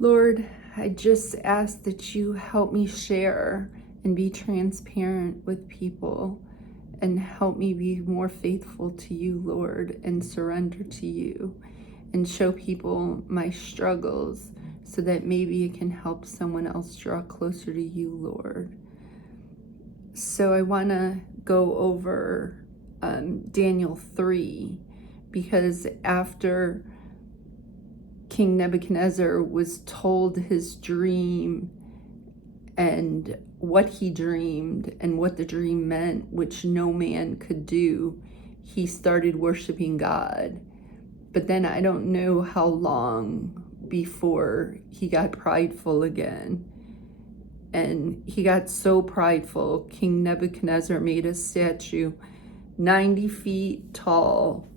Lord, I just ask that you help me share and be transparent with people and help me be more faithful to you, Lord, and surrender to you and show people my struggles so that maybe it can help someone else draw closer to you, Lord. So I want to go over Daniel 3, because after King Nebuchadnezzar was told his dream and what he dreamed and what the dream meant, which no man could do, he started worshiping God. But then I don't know how long before he got prideful again. And he got so prideful, King Nebuchadnezzar made a statue 90 feet tall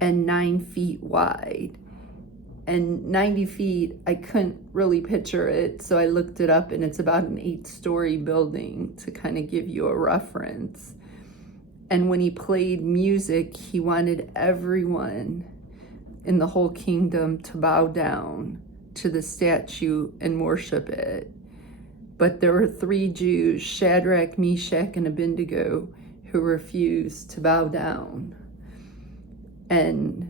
and 9 feet wide. And 90 feet, I couldn't really picture it, so I looked it up, and it's about an 8-story building to kind of give you a reference. And when he played music, he wanted everyone in the whole kingdom to bow down to the statue and worship it. But there were 3 Jews, Shadrach, Meshach, and Abednego, who refused to bow down. And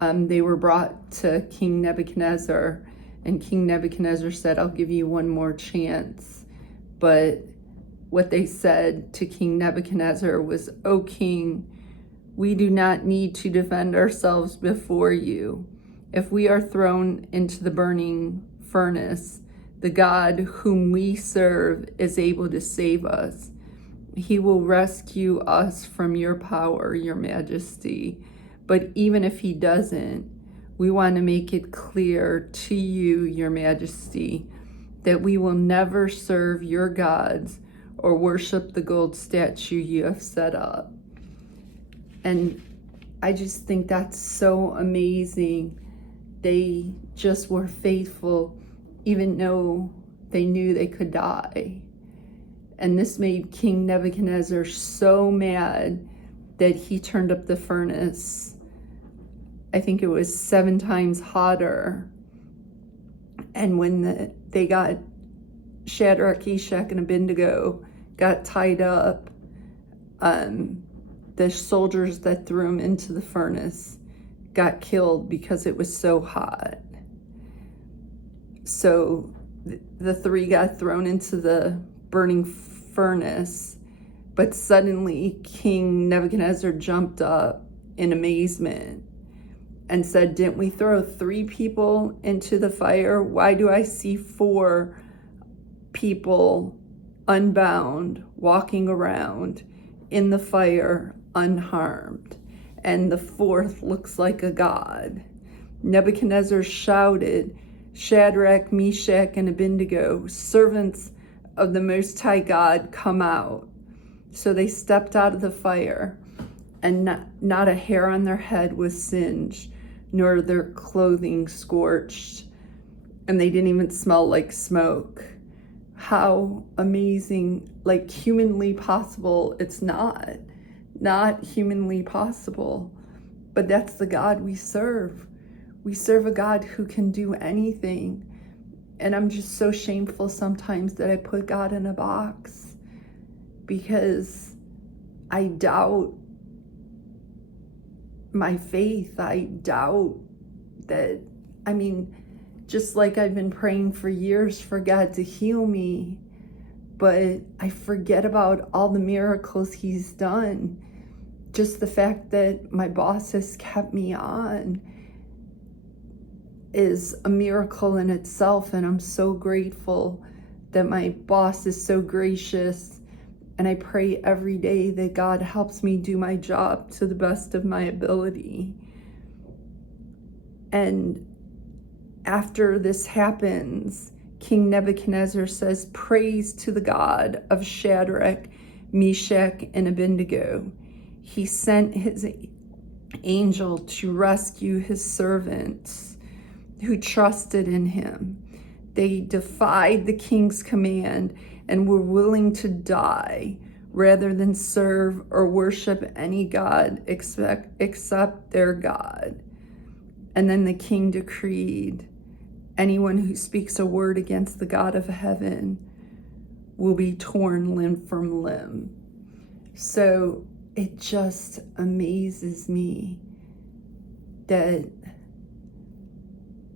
they were brought to King Nebuchadnezzar, and King Nebuchadnezzar said, I'll give you one more chance. But what they said to King Nebuchadnezzar was, O king, we do not need to defend ourselves before you. If we are thrown into the burning furnace, the God whom we serve is able to save us. He will rescue us from your power, your majesty. But even if he doesn't, we want to make it clear to you, your majesty, that we will never serve your gods or worship the gold statue you have set up. And I just think that's so amazing. They just were faithful, even though they knew they could die. And this made King Nebuchadnezzar so mad that he turned up the furnace. I think it was 7 times hotter. And when they got Shadrach, Meshach, and Abednego got tied up, the soldiers that threw them into the furnace got killed because it was so hot. So the 3 got thrown into the burning furnace, but suddenly King Nebuchadnezzar jumped up in amazement and said, didn't we throw 3 people into the fire? Why do I see 4 people unbound, walking around in the fire unharmed? And the 4th looks like a god. Nebuchadnezzar shouted, Shadrach, Meshach, and Abednego, servants of the Most High God, come out. So they stepped out of the fire, and not a hair on their head was singed, nor their clothing scorched, and they didn't even smell like smoke. How amazing, like humanly possible, it's not humanly possible, but that's the God we serve. We serve a God who can do anything. And I'm just so shameful sometimes that I put God in a box, because I doubt my faith. I doubt that, just like I've been praying for years for God to heal me, but I forget about all the miracles he's done. Just the fact that my boss has kept me on is a miracle in itself, and I'm so grateful that my boss is so gracious. And I pray every day that God helps me do my job to the best of my ability. And after this happens, King Nebuchadnezzar says, praise to the God of Shadrach, Meshach, and Abednego. He sent his angel to rescue his servants who trusted in him. They defied the king's command and were willing to die rather than serve or worship any god except their God. And then the king decreed, anyone who speaks a word against the God of heaven will be torn limb from limb. So it just amazes me that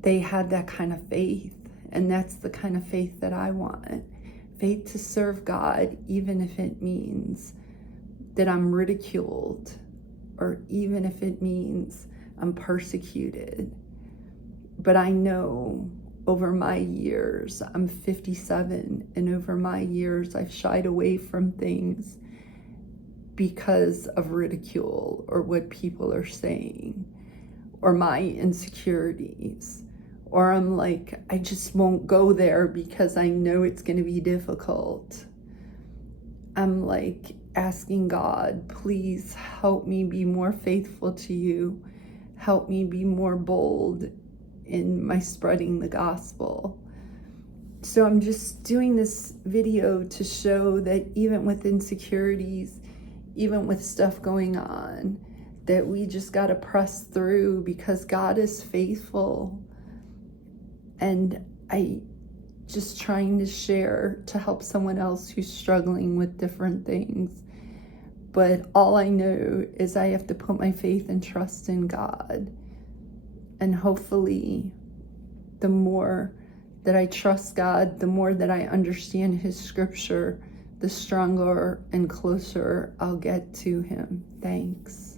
they had that kind of faith. And that's the kind of faith that I want. Faith to serve God, even if it means that I'm ridiculed, or even if it means I'm persecuted. But I know over my years, I'm 57, and over my years, I've shied away from things because of ridicule or what people are saying, or my insecurities. Or I'm like, I just won't go there because I know it's going to be difficult. I'm like asking God, please help me be more faithful to you. Help me be more bold in my spreading the gospel. So I'm just doing this video to show that even with insecurities, even with stuff going on, that we just got to press through because God is faithful. And I just trying to share to help someone else who's struggling with different things. But all I know is I have to put my faith and trust in God. And hopefully, the more that I trust God, the more that I understand His scripture, the stronger and closer I'll get to Him. Thanks.